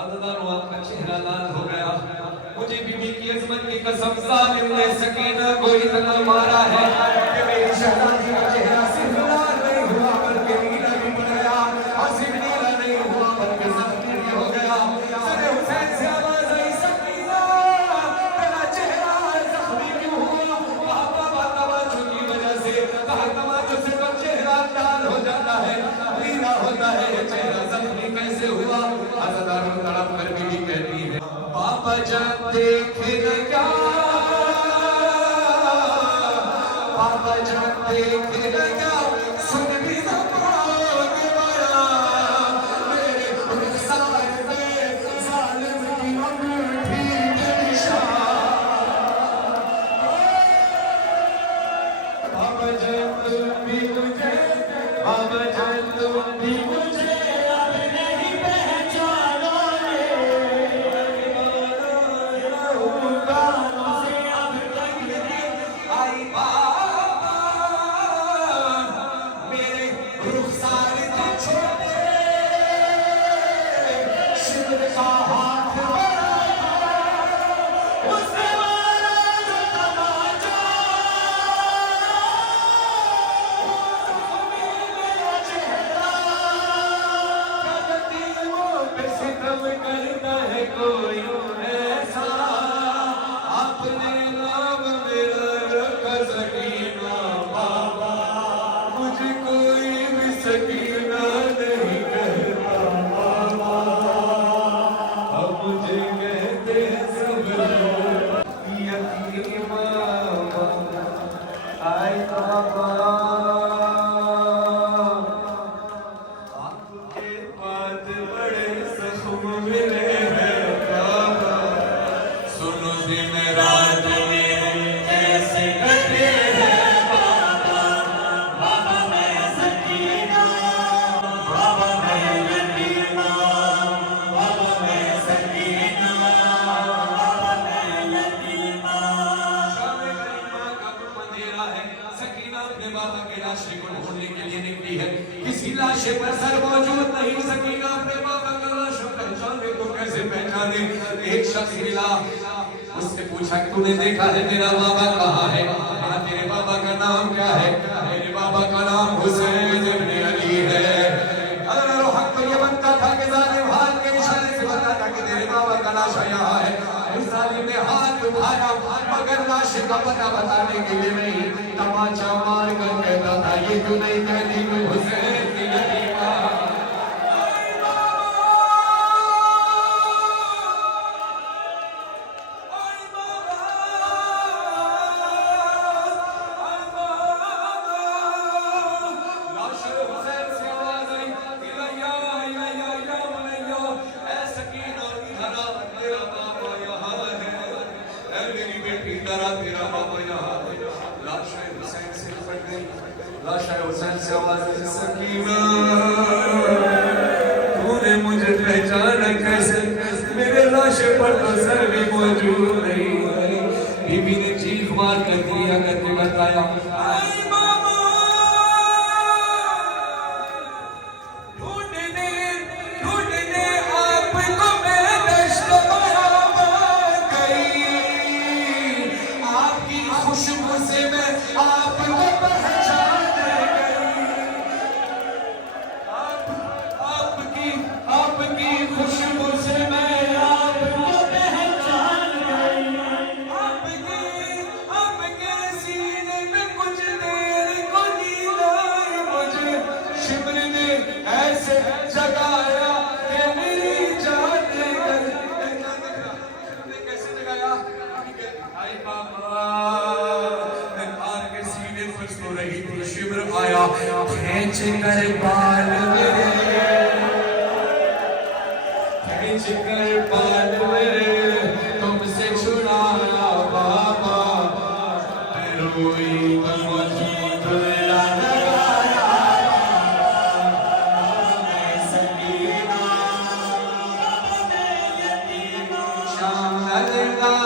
अज़दारों का चेहरा लाल हो गया। मुझे बीबी की अज़मत की कसम, ज़ालिम ने सकीना को इतना मारा है कि मेरी शहज़ादी का चेहरा सिर्फ लाल नहीं हुआ बल्कि नीला भी पड़ गया, और सिर्फ नीला नहीं हुआ बल्कि ज़ख्मी भी हो गया। सरे हुसैन से आवाज़ आई, सकीना तेरा चेहरा ज़ख्मी क्यों हुआ? बाबा तवज्जो की वजह से, कहा तवज्जो से तो चेहरा लाल हो जाता है, नीला होता है, ये चेहरा ज़ख्मी कैसे हुआ? अज़दारों तड़प कर बीबी कहती है, बाबा जान देख न क्या, बाबा जान देख न क्या, सुन भी न पाओगे बया, मेरे रुखसार पे ज़ालिम की अंगूठी के निशान। बाबा जान तुम भी मुझे, बाबा जान तुम भी मुझे करता है कोई ऐसा, अपने नाम मेरा रखा सकीना बाबा, मुझे कोई भी सकीना नहीं कहता बाबा, अब मुझे कहते हैं सब लोग यतीमा बाबा, आए बाबा आपके बाद बड़े जख्म मिले हैं बाबा, सुनो दिन रात मेरे कैसे कटे हैं बाबा, बाबा मैं सकीना, बाबा मैं यतीमा, बाबा मैं सकीना, बाबा मैं यतीमा। शाम करीमा का अंधेरा है, सकीना अपने बाबा के लाशे को ढूंढने के लिए निकली है, किसी लाशे पर सर मौजूद नहीं। सकीना अपने बाबा का लाश पहचाने तो कैसे पहचाने? एक शख्स मिला, उसने पूछा कि तूने देखा है मेरा बाबा कहाँ है? कहा तेरे बाबा का नाम क्या है? मेरे बाबा का नाम हुसैन इब्ने अली है। अगर वो हक तो ये बनता था कि जालिम हाथ के इशारे से बताता कि तेरे बाबा का लाश यहाँ है, उस जालिम ने हाथ उठाया मगर लाश का पता बताने के लिए नहीं, तमाचा मार कर कहता था ये क्यों नहीं कहती कि हुसैन की यतीमा। हुसैन से आवाज़ आई, सकीना तूने मुझे पहचाना कैसे? मेरे लाशे पर तो सर भी मौजूद नहीं। बीबी ने चीख मार कर दिया करके बताया, खुशबू से मैं आपको पहचान गई, आपकी खुशबू से मैं आपको पहचान गई, आपके सीने में कुछ देर को नीला मुझे शिमर ने ऐसे जगाया कि मेरी जान कैसे जगाया? आई बाबा सो रही थी, शिमर आया खींच कर बाल मेरे, खींच कर बाल मेरे तुमसे छुड़ाया बाबा, रोई तुम लगाया मैं सकीना, मैं यतीमा। शाम लगा